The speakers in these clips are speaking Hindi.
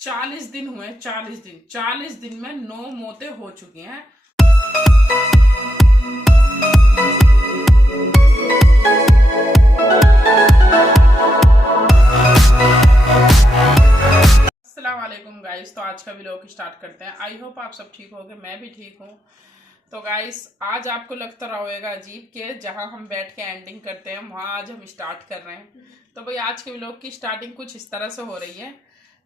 40 दिन हुए, 40 दिन में 9 मौतें हो चुकी हैं। अस्सलाम वालेकुम गाइस, तो आज का व्लॉग स्टार्ट करते हैं। आई होप आप सब ठीक होगे, मैं भी ठीक हूँ। तो गाइस आज आपको लगता रहा होगा अजीब कि जहाँ हम बैठ के एंडिंग करते हैं वहाँ आज हम स्टार्ट कर रहे हैं। तो भाई आज के व्लॉग की स्टार्टिंग कुछ इस तरह से हो रही है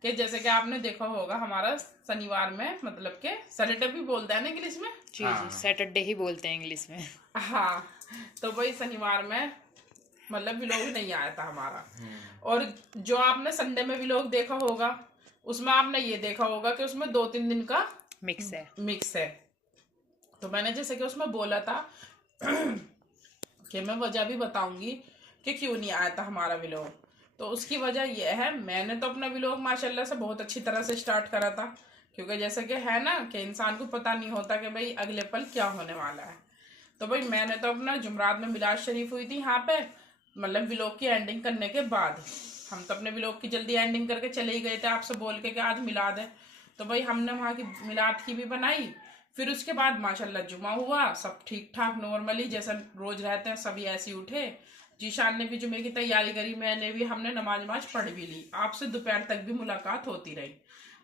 कि जैसे कि आपने देखा होगा हमारा शनिवार में, मतलब के सैटरडे भी बोलते हैं ना इंग्लिश में। जी जी, सैटरडे ही बोलते हैं इंग्लिश में। हाँ, तो भाई शनिवार में मतलब व्लॉग नहीं आया था हमारा। और जो आपने संडे में व्लॉग देखा होगा उसमें आपने ये देखा होगा कि उसमें 2-3 दिन का मिक्स है। तो मैंने जैसे कि उसमें बोला था कि मैं वजह भी बताऊंगी कि क्यों नहीं आया था हमारा व्लॉग। तो उसकी वजह यह है, मैंने तो अपना व्लॉग माशाल्लाह से बहुत अच्छी तरह से स्टार्ट करा था, क्योंकि जैसे कि है ना कि इंसान को पता नहीं होता कि भाई अगले पल क्या होने वाला है। तो भाई मैंने तो अपना जुमरात में मिलाद शरीफ हुई थी यहाँ पे, मतलब व्लॉग की एंडिंग करने के बाद। हम तो अपने व्लॉग की जल्दी एंडिंग करके चले ही गए थे आपसे बोल के कि आज मिलाद है। तो भाई हमने वहाँ की मिलाद की भी बनाई। फिर उसके बाद माशाल्लाह जुमा हुआ, सब ठीक ठाक नॉर्मली जैसा रोज रहते हैं सभी ऐसे ही उठे। जीशान ने भी जुमे की तैयारी करी, मैंने भी, हमने नमाज पढ़ भी ली। आपसे दोपहर तक भी मुलाकात होती रही,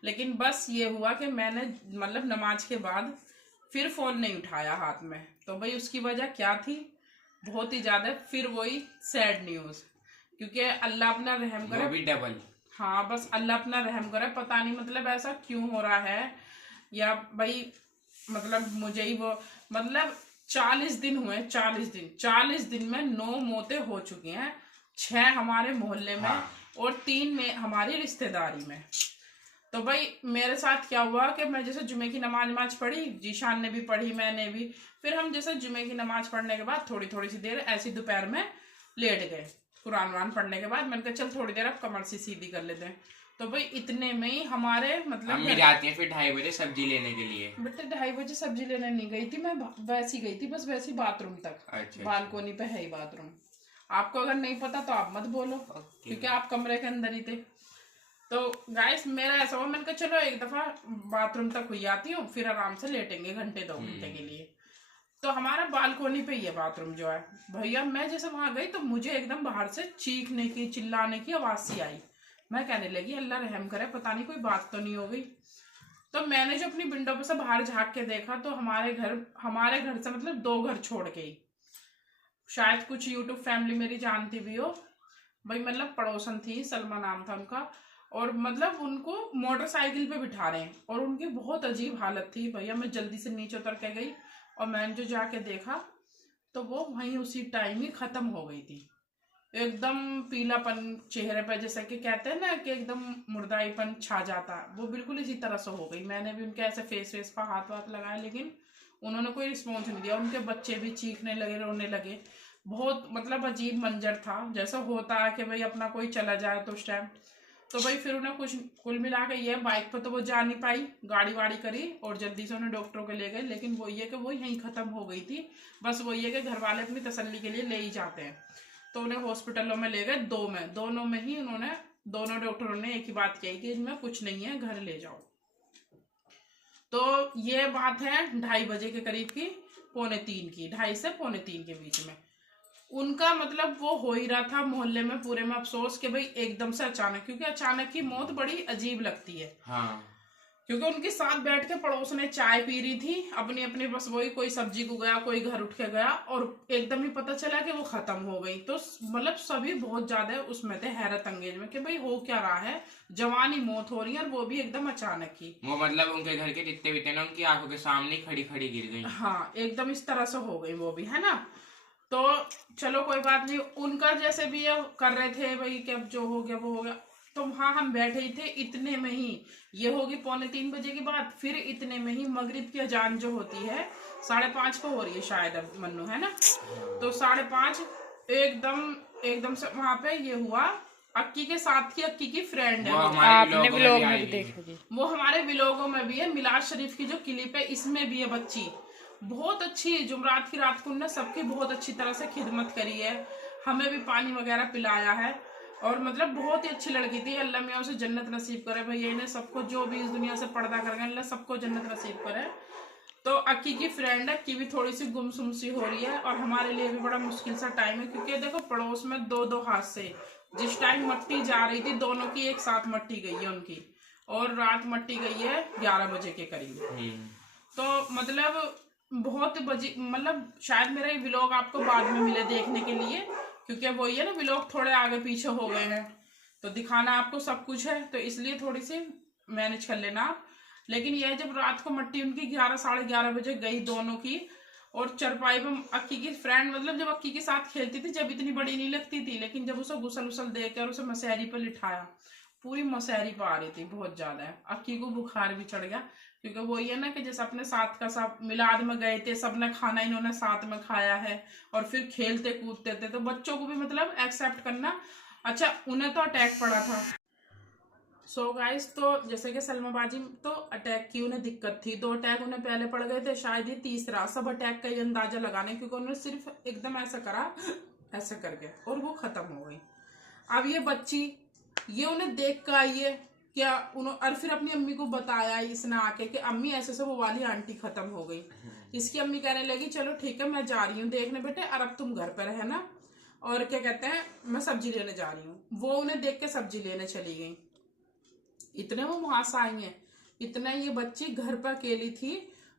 लेकिन बस ये हुआ कि मैंने मतलब नमाज के बाद फिर फोन नहीं उठाया हाथ में। तो भाई उसकी वजह क्या थी, बहुत ही ज्यादा फिर वही सैड न्यूज, क्योंकि अल्लाह अपना रहम करे, भी डबल। हाँ बस अल्लाह अपना रहम करे। पता नहीं मतलब ऐसा क्यों हो रहा है, या भाई मतलब मुझे ही वो मतलब 40 दिन हुए, 40 दिन में 9 मौतें हो चुकी हैं। 6 हमारे मोहल्ले में, हाँ। और 3 में हमारी रिश्तेदारी में। तो भाई मेरे साथ क्या हुआ कि मैं जैसे जुमे की नमाज पढ़ी, जीशान ने भी पढ़ी, मैंने भी। फिर हम जैसे जुमे की नमाज पढ़ने के बाद थोड़ी सी देर ऐसी दोपहर में लेट गए। कुरान वान पढ़ने के बाद मैंने कहा चल थोड़ी देर अब कमर सी सीधी कर लेते हैं। तो भाई इतने में ही हमारे मतलब अम्मी जाती हैं फिर 2:30 बजे सब्जी लेने के लिए। बेटे 2:30 बजे सब्जी लेने नहीं गई थी मैं, वैसी गई थी बस, वैसी बाथरूम तक। अच्छा। बालकोनी पे है ही बाथरूम। आपको अगर नहीं पता तो आप मत बोलो, क्योंकि आप कमरे के अंदर ही थे। तो गाइस मेरा ऐसा हुआ, मैंने कहा चलो एक दफा बाथरूम तक हुई आती हूँ, फिर आराम से लेटेंगे घंटे 2 घंटे के लिए। तो हमारा बालकोनी पे ही है बाथरूम जो है। भैया मैं जैसे वहां गई तो मुझे एकदम बाहर से चीखने की चिल्लाने की आवाज सी आई। मैं कहने लगी अल्लाह रहम करे, पता नहीं कोई बात तो नहीं हो गई। तो मैंने जो अपनी विंडो पे से बाहर झांक के देखा तो हमारे घर से मतलब 2 घर छोड़ के ही, शायद कुछ यूट्यूब फैमिली मेरी जानती भी हो भाई, मतलब पड़ोसन थी, सलमा नाम था उनका। और मतलब उनको मोटरसाइकिल पे बिठा रहे हैं और उनकी बहुत अजीब हालत थी। भैया मैं जल्दी से नीचे उतर के गई और मैंने जो जाके देखा तो वो वहीं उसी टाइम ही खत्म हो गई थी। एकदम पीलापन चेहरे पे, जैसे कि कहते हैं ना कि एकदम मुर्दाईपन छा जाता है, वो बिल्कुल इसी तरह से हो गई। मैंने भी उनके ऐसे फेस पर हाथ वाथ लगाया, लेकिन उन्होंने कोई रिस्पॉन्स नहीं दिया। उनके बच्चे भी चीखने लगे, रोने लगे। बहुत मतलब अजीब मंजर था, जैसा होता है कि भाई अपना कोई चला जाए तो उस टाइम। तो भाई फिर उन्हें कुछ कुल मिला के ये बाइक पर तो वो जा नहीं पाई, गाड़ी वाड़ी करी और जल्दी से उन्हें डॉक्टरों के ले गए, लेकिन वो ये कि वो यहीं खत्म हो गई थी। बस वो ये कि घर वाले अपनी तसल्ली के लिए ले ही जाते हैं। तो उन्हें हॉस्पिटलों में ले गए, दोनों में ही उन्होंने, दोनों डॉक्टरों ने एक ही बात कही कि इनमें कुछ नहीं है, घर ले जाओ। तो ये बात है 2:30 बजे के करीब की, 2:45 की, 2:30 से 2:45 के बीच में। उनका मतलब वो हो ही रहा था मोहल्ले में पूरे में अफसोस कि भाई एकदम से अचानक, क्योंकि अचानक की मौत बड़ी अजीब लगती है। हाँ। क्योंकि उनके साथ बैठ के पड़ोस ने चाय पी रही थी अपनी अपनी, बस वही कोई सब्जी को गया, कोई घर उठ के गया, और एकदम ही पता चला कि वो खत्म हो गई। तो मतलब सभी बहुत ज्यादा उसमें थे, हैरत अंगेज में कि भाई हो क्या रहा है, जवानी मौत हो रही है और वो भी एकदम अचानक ही। वो मतलब उनके घर के जितने भी थे ना, उनकी आंखों के सामने खड़ी खड़ी गिर गई। हाँ एकदम इस तरह से हो गई वो भी, है ना। तो चलो कोई बात नहीं, उनका जैसे भी ये कर रहे थे भाई कि अब जो हो गया वो हो गया। तो वहां हम बैठे ही थे, इतने में ही ये होगी 2:45 बजे की बात। फिर इतने में ही मगरिब की अजान जो होती है 5:30 को हो रही है शायद, अब मन्नू, है ना। तो 5:30 एकदम से वहां पे ये हुआ। अक्की के साथ की, अक्की की फ्रेंड है, आपने व्लॉग में भी देखा जी, वो हमारे व्लॉगों में भी है। मिलाद शरीफ की जो क्लिप है इसमें भी है बच्ची, बहुत अच्छी जुमरात की रात को उन्होंने सबकी बहुत अच्छी तरह से खिदमत करी है, हमें भी पानी वगैरह पिलाया है। और मतलब बहुत ही अच्छी लड़की थी। अल्लाह मियाँ उसे जन्नत नसीब करे भैया, इन्हें सबको जो भी इस दुनिया से पर्दा कर गए अल्लाह सबको जन्नत नसीब करे। तो अक्की की फ्रेंड है, अक्की भी थोड़ी सी गुमसुम सी हो रही है और हमारे लिए भी बड़ा मुश्किल सा टाइम है, क्योंकि देखो पड़ोस में दो दो हाथ से जिस टाइम मट्टी जा रही थी दोनों की एक साथ मट्टी गई है उनकी, और रात मट्टी गई है 11 बजे के करीब। तो मतलब बहुत बजे, मतलब शायद मेरा ये व्लॉग आपको बाद में मिले देखने के लिए, क्योंकि वही है ना व्लॉग थोड़े आगे पीछे हो गए हैं तो दिखाना आपको सब कुछ है, तो इसलिए थोड़ी सी मैनेज कर लेना आप। लेकिन यह जब रात को मट्टी उनकी 11 साढ़े 11 बजे गई दोनों की, और चरपाई पे अक्की की फ्रेंड मतलब जब अक्की के साथ खेलती थी जब इतनी बड़ी नहीं लगती थी, लेकिन जब उसे गुसल उसल देकर उसे मसहरी पर लिटाया, पूरी मसहरी पर आ रही थी बहुत ज्यादा। अक्की को बुखार भी चढ़ गया, क्योंकि वो ये ना कि जैसे अपने साथ का सब मिलाद में गए थे, सबने खाना इन्होंने साथ में खाया है और फिर खेलते कूदते थे, तो बच्चों को भी मतलब एक्सेप्ट करना। अच्छा उन्हें तो अटैक पड़ा था। सो गाइस, तो जैसे कि सलमाबाजी तो अटैक की उन्हें दिक्कत थी, 2 अटैक उन्हें पहले पड़ गए थे, शायद ये तीसरा। सब अटैक का ये अंदाजा लगाने, क्योंकि उन्होंने सिर्फ एकदम ऐसा करा ऐसा करके और वो खत्म हो गई। अब ये बच्ची ये उन्हें देख कर आई है क्या उन्होंने, और फिर अपनी अम्मी को बताया इसने आके कि अम्मी ऐसे से वो वाली आंटी खत्म हो गई। इसकी अम्मी कहने लगी चलो ठीक है मैं जा रही हूँ देखने बेटे, और अब तुम घर पर रहना, और क्या कहते हैं मैं सब्जी लेने जा रही हूँ। वो उन्हें देख के सब्जी लेने चली गई। इतने वो वहां से आई हैं, इतना ये बच्ची घर पर अकेली थी,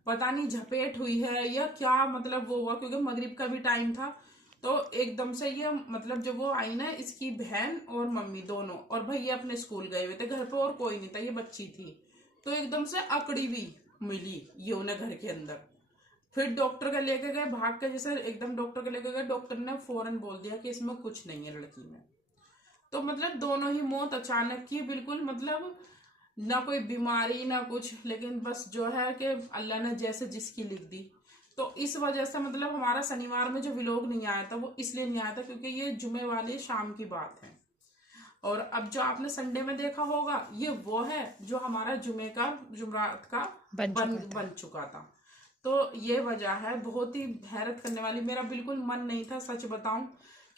पता नहीं झपेट हुई है या क्या मतलब वो हुआ, क्योंकि मगरिब का भी टाइम था। तो एकदम से ये मतलब जब वो आई ना, इसकी बहन और मम्मी दोनों और भैया अपने स्कूल गए हुए थे, घर पे और कोई नहीं था, ये बच्ची थी। तो एकदम से अकड़ी भी मिली ये उन्हें घर के अंदर। फिर डॉक्टर के लेके गए भाग के, जैसे एकदम डॉक्टर के लेके गए, डॉक्टर ने फौरन बोल दिया कि इसमें कुछ नहीं है लड़की में। तो मतलब दोनों ही मौत अचानक की बिल्कुल, मतलब ना कोई बीमारी ना कुछ, लेकिन बस जो है कि अल्लाह ने जैसे जिसकी लिख दी। तो इस वजह से मतलब हमारा शनिवार में जो व्लॉग नहीं आया था वो इसलिए नहीं आया था क्योंकि ये जुमे वाली शाम की बात है। और अब जो आपने संडे में देखा होगा ये वो है जो हमारा जुमरात का बन चुका था। तो ये वजह है बहुत ही हैरत करने वाली। मेरा बिल्कुल मन नहीं था सच बताऊं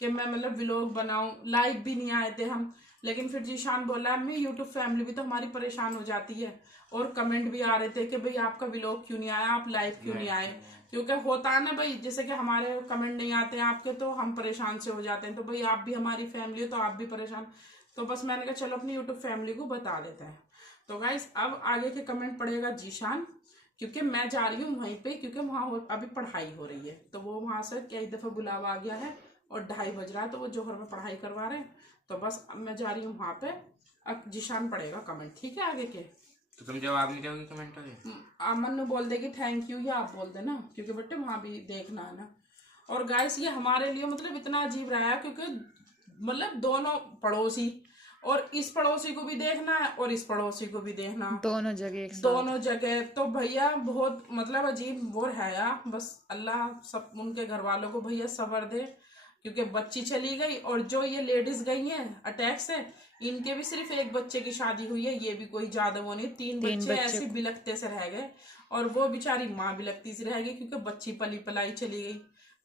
कि मैं मतलब व्लॉग बनाऊं, लाइव भी नहीं आए थे हम, लेकिन फिर जीशान बोला अम्मी यूट्यूब फैमिली भी तो हमारी परेशान हो जाती है, और कमेंट भी आ रहे थे कि भाई आपका व्लॉग क्यों नहीं आया, आप लाइव क्यों नहीं आए, क्योंकि होता है ना भाई जैसे कि हमारे कमेंट नहीं आते हैं आपके तो हम परेशान से हो जाते हैं, तो भाई आप भी हमारी फैमिली हो तो आप भी परेशान। तो बस मैंने कहा चलो अपनी यूट्यूब फैमिली को बता देते हैं। तो गाइस अब आगे के कमेंट पड़ेगा जीशान, क्योंकि मैं जा रही हूँ वहीं पे, क्योंकि वहां अभी पढ़ाई हो रही है, तो वो वहां से कई दफा बुलावा आ गया है और 2:30 बज रहा है, तो वो जोहर में पढ़ाई करवा रहे हैं। तो बस अब मैं जा रही हूँ वहां पे, अब जीशान पढ़ेगा कमेंट, ठीक है आगे के। तो तुम जवाब नहीं दोगे कमेंटों के? अमन ने बोल देगी थैंक यू, या आप बोल देना, क्योंकि बेटे वहां भी देखना है ना। और गाइस ये हमारे लिए मतलब इतना अजीब रहा है, क्योंकि मतलब दोनों पड़ोसी, और इस पड़ोसी को भी देखना है और इस पड़ोसी को भी देखना, दोनों जगह दोनों जगह। तो भैया बहुत मतलब अजीब वो है यार, बस अल्लाह सब उनके घर वालों को भैया सब्र दे, क्योंकि बच्ची चली गई और जो ये लेडीज गई हैं अटैक से, इनके भी सिर्फ एक बच्चे की शादी हुई है, ये भी कोई ज्यादा वो नहीं, 3 बच्चे ऐसे बिलखते से रह गए, और वो बेचारी माँ बिलखती से रह गई क्योंकि बच्ची पली पलाई चली गई,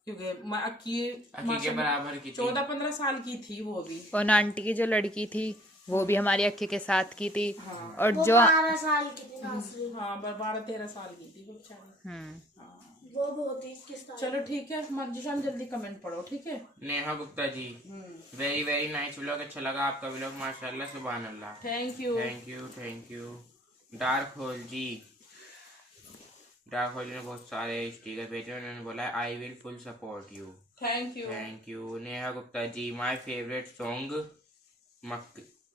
क्योंकि अक्की के बराबर की 14-15 साल की थी वो भी। और आंटी की जो लड़की थी वो भी हमारी अक्की के साथ की थी। हाँ, और वो जो 12 साल की थी नासरी। हाँ 12-13 साल की थी वो बेचारी। हाँ। वो बहुत ही किस्ता। चलो ठीक है मंजूशान जल्दी कमेंट पढ़ो, ठीक है। Neha Gupta ji, very very nice vlog, अच्छा लगा आपका व्लॉग माशाल्लाह सुभान अल्लाह, thank you thank you thank you. Dark hole ji, dark hole ने बहुत सारे स्टिकर भेजे, उन्होंने बोला है I will full support you, thank you. Thank you. Neha Gupta ji, my favourite song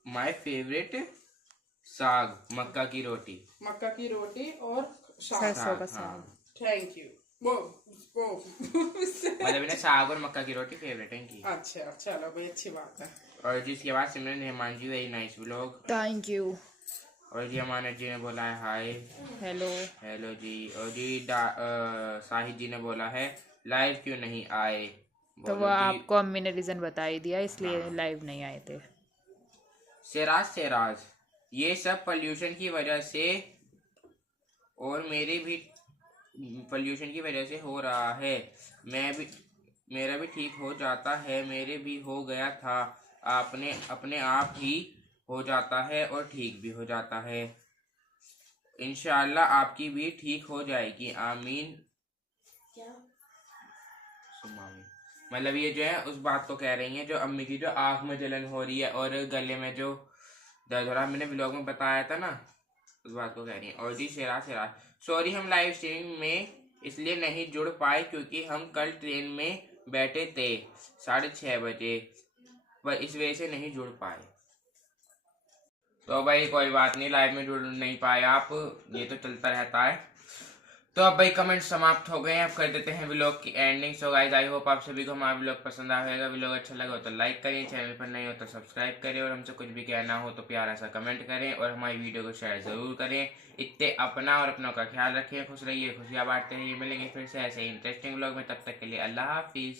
my favourite साग मक्का की रोटी, मक्का की रोटी और सरसों का साग। हाँ। थैंक यू वो मतलब इन्हें साग और मक्का की रोटी फेवरेट है इनकी। अच्छा चलो भाई अच्छी बात है। और जिसके बाद Simran Rahman ji, very nice vlog, thank you. और जी अमानत जी ने बोला है हाय, हेलो हेलो जी। और जी साहिद जी ने बोला है लाइव क्यों नहीं आए, तो वो बोलो जी। आपको अम्मी ने रीजन बता ही दिया, इसलिए लाइव नहीं आए थे। सेराज ये सब पोल्यूशन की वजह से और मेरे भी पोल्यूशन की वजह से हो रहा है, मेरा भी ठीक हो जाता है, मेरे भी हो गया था, आपने अपने आप ही हो जाता है और ठीक भी हो जाता है। इंशाअल्लाह आपकी भी ठीक हो जाएगी, आमीन। क्या? मतलब ये जो है उस बात को कह रही हैं जो अम्मी की जो आँख में जलन हो रही है और गले में जो दर्द हो रहा है, मैंने ब्लॉग में बताया था ना, उस बात को कह रही हैं। और जी शेरा सॉरी हम लाइव स्ट्रीमिंग में इसलिए नहीं जुड़ पाए क्योंकि हम कल ट्रेन में बैठे थे 6:30 बजे, पर इस वजह से नहीं जुड़ पाए। तो भाई कोई बात नहीं, लाइव में जुड़ नहीं पाए आप, ये तो चलता रहता है। तो अब भाई कमेंट समाप्त हो गए हैं, अब कर देते हैं व्लॉग की ending. So guys I hope आप सभी को हमारा व्लॉग पसंद आएगा। व्लॉग अच्छा लगा हो तो लाइक करें, चैनल पर नए हो तो सब्सक्राइब करें, और हमसे कुछ भी कहना हो तो प्यारा सा कमेंट करें, और हमारी वीडियो को शेयर जरूर करें। इतने अपना और अपनों का ख्याल रखें, खुश रहिए, खुशियाँ बांटते रहिए। मिलेंगे फिर से ऐसे ही इंटरेस्टिंग व्लॉग में, तब तक के लिए अल्लाह हाफिज़।